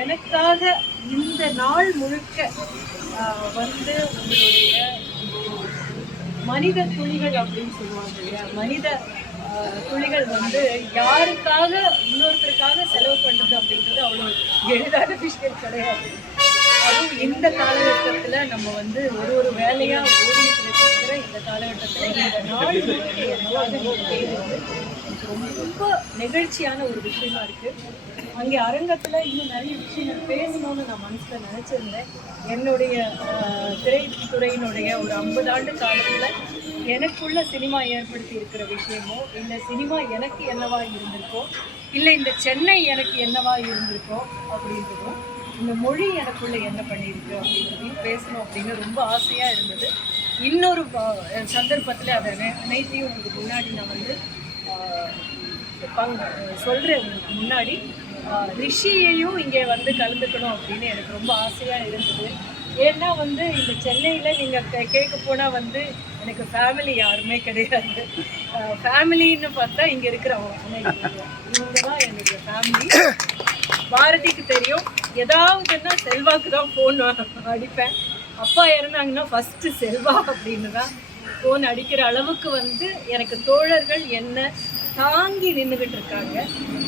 எனக்காக இந்த நாள் முழுக்க வந்து உங்களுடைய மனித துளிகள் அப்படின்னு சொல்லுவாங்க இல்லையா? மனித துணிகள் துளிகள் வந்து யாருக்காக இன்னொருத்தருக்காக செலவு பண்ணுறது அப்படின்றது அவ்வளோ எளிதான விஷயம் கிடையாது. அதுவும் இந்த காலகட்டத்தில் நம்ம வந்து ஒரு ஒரு வேலையாக ஓடிட்டு இருக்கிற இந்த காலகட்டத்தில் இந்த நாள் வந்து எனக்காக எனக்கு ரொம்ப நெகிழ்ச்சியான ஒரு விஷயமா இருக்கு. அங்கே அரங்கத்தில் இன்னும் நிறைய விஷயங்கள் பேசணும்னு நான் மனசில் நினச்சிருந்தேன். என்னுடைய திரைத்துறையினுடைய ஒரு ஐம்பது ஆண்டு காலத்தில் எனக்குள்ள சினிமா ஏற்படுத்தி இருக்கிற விஷயமோ இல்லை சினிமா எனக்கு என்னவா இருந்திருக்கோ இல்லை இந்த சென்னை எனக்கு என்னவா இருந்திருக்கோ அப்படின்றதும் இந்த மொழி எனக்குள்ள என்ன பண்ணியிருக்கு அப்படின்றதையும் பேசணும் அப்படின்னு ரொம்ப ஆசையாக இருந்தது. இன்னொரு சந்தர்ப்பத்தில் அதை அனைத்தையும் உங்களுக்கு முன்னாடி நான் வந்து பங்கு சொல்கிறேன் உங்களுக்கு முன்னாடி ரிஷியையும் இங்கே வந்து கலந்துக்கணும் அப்படின்னு எனக்கு ரொம்ப ஆசையாக இருந்தது. ஏன்னா வந்து இந்த சென்னையில் நீங்கள் கேட்க போனால் வந்து எனக்கு ஃபேமிலி யாருமே கிடையாது. ஃபேமிலின்னு பார்த்தா இங்கே இருக்கிறவங்க இவங்க தான் என்னுடைய ஃபேமிலி பாரதிக்கு தெரியும். ஏதாவதுன்னா செல்வாக்கு தான் ஃபோன் அடிப்பேன். அப்பா இறந்தாங்கன்னா ஃபஸ்ட்டு செல்வா அப்படின்னு தான் ஃபோன் அடிக்கிற அளவுக்கு வந்து எனக்கு தோழர்கள் என்ன தாங்கி நின்றுக்கிட்டு இருக்காங்க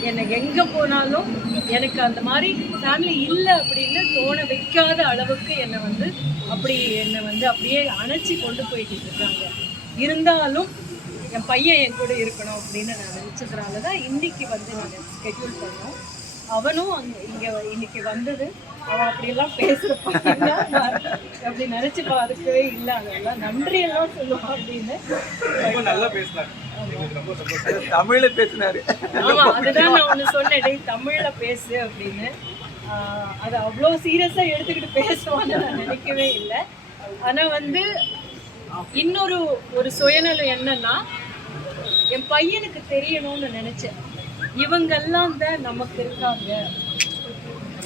என்னை எங்கே போனாலும் எனக்கு அந்த மாதிரி ஃபேமிலி இல்லை அப்படின்னு தோண வைக்காத அளவுக்கு என்னை வந்து அப்படி என்னை வந்து அப்படியே அணைச்சி கொண்டு போய்கிட்டு இருக்காங்க. இருந்தாலும் என் பையன் என் கூட இருக்கணும் அப்படின்னு நான் நினச்சதுனால தான் இன்னைக்கு வந்து நாங்கள் ஸ்கெட்யூல் பண்ணோம். அவனும் அங்க இங்க இன்னைக்கு வந்தது. அவன் அப்படியெல்லாம் பேசுற பையன்தான் நான் அப்படி நினைச்சு பார்க்கவே இல்லை அதெல்லாம் நன்றி எல்லாம் சொல்லுவான் அப்படின்னு. ரொம்ப நல்லா சந்தோஷம். தமிழ்ல பேசினாரு. ஆமா அதுதான் நான் ஒண்ணு சொன்னேன் டேய் தமிழ்ல பேசு அப்படின்னு. அதை அவ்வளோ சீரியஸா எடுத்துக்கிட்டு பேசுவான்னு நான் நினைக்கவே இல்லை. ஆனா வந்து இன்னொரு ஒரு சுயநலம் என்னன்னா என் பையனுக்கு தெரியணும்னு நினைச்சேன். இவங்கெல்லாம் தான் நமக்கு இருக்காங்க.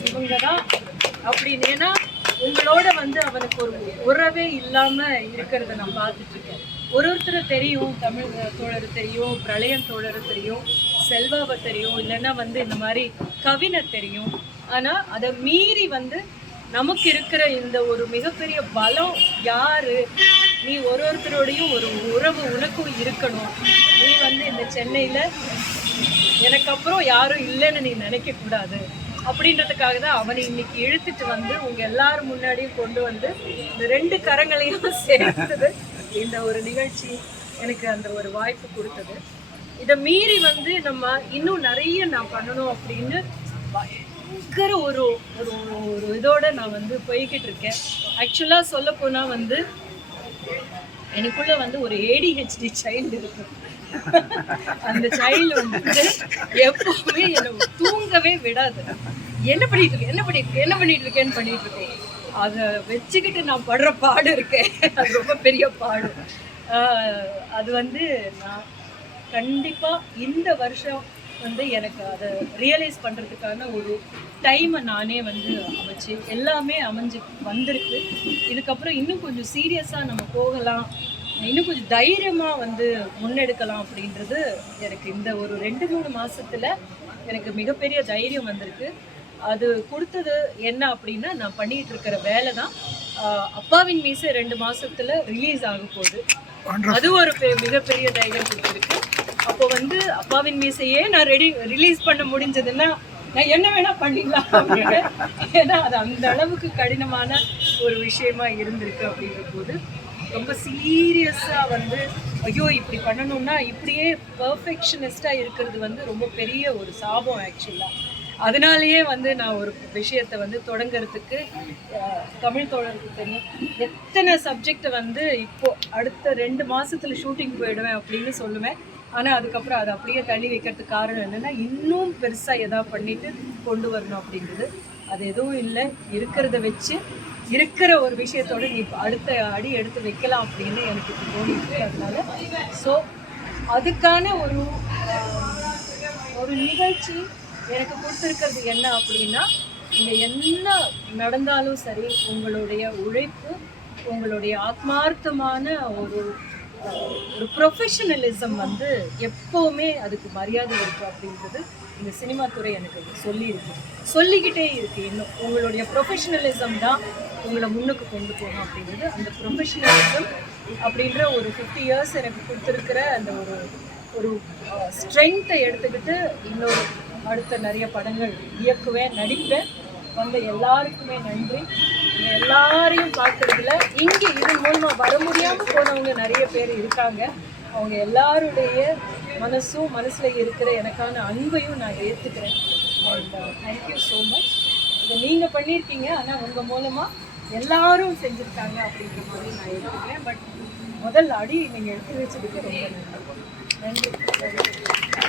இவங்க தான் அப்படின்னு ஏன்னா உங்களோட வந்து அவனுக்கு ஒரு உறவே இல்லாம இருக்கிறத நான் பார்த்துட்டு இருக்கேன் ஒரு ஒருத்தரை தெரியும் தமிழ் தோழர் தெரியும் பிரளயம் தோழர் தெரியும் செல்வாவை தெரியும் இல்லைன்னா வந்து இந்த மாதிரி கவினை தெரியும். ஆனால் அதை மீறி வந்து நமக்கு இருக்கிற இந்த ஒரு மிகப்பெரிய பலம் யாரு? நீ ஒரு ஒருத்தரோடையும் ஒரு உறவு உனக்கும் இருக்கணும். நீ வந்து இந்த சென்னையில எனக்கு அப்புறம் யாரும் இல்லைன்னு நீ நினைக்க கூடாது. அப்படின்றதுக்காக தான் அவனை இன்னைக்கு இழுத்துட்டு வந்து உங்க எல்லாரும் முன்னாடியும் கொண்டு வந்து இந்த ரெண்டு கரங்களையும் சேர்த்தது. இந்த ஒரு நிகழ்ச்சி எனக்கு அந்த ஒரு வாய்ப்பு கொடுத்தது. இதை மீறி வந்து நம்ம இன்னும் நிறைய நான் பண்ணணும் அப்படின்னு பயங்கர ஒரு ஒரு ஒரு இதோட நான் வந்து போய்கிட்டு இருக்கேன். ஆக்சுவலாக சொல்ல வந்து எனக்குள்ள வந்து ஒரு ஏடிஹெச்டி சைல்டு இருக்கு. அந்த சைல்டு வந்து எப்பவுமே என்னை தூங்கவே விடாது. என்ன பண்ணிட்டு இருக்க என்ன பண்ணிட்டு என்ன பண்ணிட்டு இருக்கேன்னு பண்ணிட்டு இருக்கேன். அதை வச்சுக்கிட்டு நான் படுற பாடு இருக்கேன் அது ரொம்ப பெரிய பாடு. ஆஹ் அது வந்து நான் கண்டிப்பாக இந்த வருஷம் வந்து எனக்கு அதை ரியலைஸ் பண்ணுறதுக்கான ஒரு டைமை நானே வந்து அமைச்சு எல்லாமே அமைஞ்சு வந்திருக்கு. இதுக்கப்புறம் இன்னும் கொஞ்சம் சீரியஸாக நம்ம போகலாம். இன்னும் கொஞ்சம் தைரியமாக வந்து முன்னெடுக்கலாம் அப்படின்றது எனக்கு இந்த ஒரு ரெண்டு மூணு மாசத்துல எனக்கு மிகப்பெரிய தைரியம் வந்திருக்கு. அது கொடுத்தது என்ன அப்படின்னா நான் பண்ணிட்டு இருக்கிற வேலை தான் அப்பாவின் மீசை ரெண்டு மாசத்துல ரிலீஸ் ஆக போகுது. அது ஒரு மிகப்பெரிய தைரியம் கொடுத்துருக்கு. அப்போ வந்து அப்பாவின் மீசையே நான் ரெடி ரிலீஸ் பண்ண முடிஞ்சதுன்னா நான் என்ன வேணா பண்ணிடலாம் அப்படின்னு. ஏன்னா அது அந்த அளவுக்கு கடினமான ஒரு விஷயமா இருந்திருக்கு அப்படின்ற போது. ரொம்ப சீரியஸாக வந்து ஐயோ இப்படி பண்ணணும்னா இப்படியே பர்ஃபெக்ஷனிஸ்டாக இருக்கிறது வந்து ரொம்ப பெரிய ஒரு சாபம் ஆக்சுவலாக அதனாலேயே வந்து நான் ஒரு விஷயத்தை வந்து தொடங்கிறதுக்கு தமிழ் தோழருக்கு தெரியும். எத்தனை சப்ஜெக்டை வந்து இப்போ அடுத்த ரெண்டு மாதத்தில் ஷூட்டிங் போயிடுவேன் அப்படின்னு சொல்லுவேன். ஆனால் அதுக்கப்புறம் அதை அப்படியே தள்ளி வைக்கிறதுக்கு காரணம் என்னென்னா இன்னும் பெருசாக எதாவது பண்ணிட்டு கொண்டு வரணும் அப்படின்றது. அது எதுவும் இல்லை. இருக்கிறத வச்சு இருக்கிற ஒரு விஷயத்தோட நீ அடுத்த அடி எடுத்து வைக்கலாம் அப்படின்னு எனக்கு இப்போ தோணிட்டு அதனால ஸோ அதுக்கான ஒரு ஒரு நிகழ்ச்சி எனக்கு கொடுத்துருக்கிறது என்ன அப்படின்னா இங்கே என்ன நடந்தாலும் சரி உங்களுடைய உழைப்பு உங்களுடைய ஆத்மார்த்தமான ஒரு ஒரு ப்ரொஃபஷனலிசம் வந்து எப்போவுமே அதுக்கு மரியாதை இருக்கு அப்படின்றது இந்த சினிமா துறை எனக்கு சொல்லியிருக்கு. சொல்லிக்கிட்டே இருக்கு இன்னும். உங்களுடைய ப்ரொஃபஷனலிசம் தான் உங்களை முன்னுக்கு கொண்டு போகும் அப்படின்றது அந்த ப்ரொஃபஷனலிசம் அப்படின்ற ஒரு ஃபிஃப்டி இயர்ஸ் எனக்கு கொடுத்துருக்கிற அந்த ஒரு ஒரு ஸ்ட்ரென்த்தை எடுத்துக்கிட்டு இன்னொரு அடுத்த நிறைய படங்கள் இயக்குவேன் நடிப்பேன். வந்த எல்லாருக்குமே நன்றி. எல்லாரையும் பார்க்கறதுல இங்கே இது மூலமாக வர முடியாமல் போனவங்க நிறைய பேர் இருக்காங்க. அவங்க எல்லாருடைய மனசும் மனசில் இருக்கிற எனக்கான அன்பையும் நான் ஏற்றுக்கிறேன் அண்ட் தேங்க்யூ ஸோ மச் இதை நீங்கள் பண்ணியிருக்கீங்க. ஆனால் உங்கள் மூலமாக எல்லாரும் செஞ்சுருக்காங்க அப்படின்ற மாதிரி நான் எடுத்துக்கிறேன் பட் முதல் அடி நீங்கள் எடுத்து வச்சதுக்கு ரொம்ப நன்றி. நன்றி.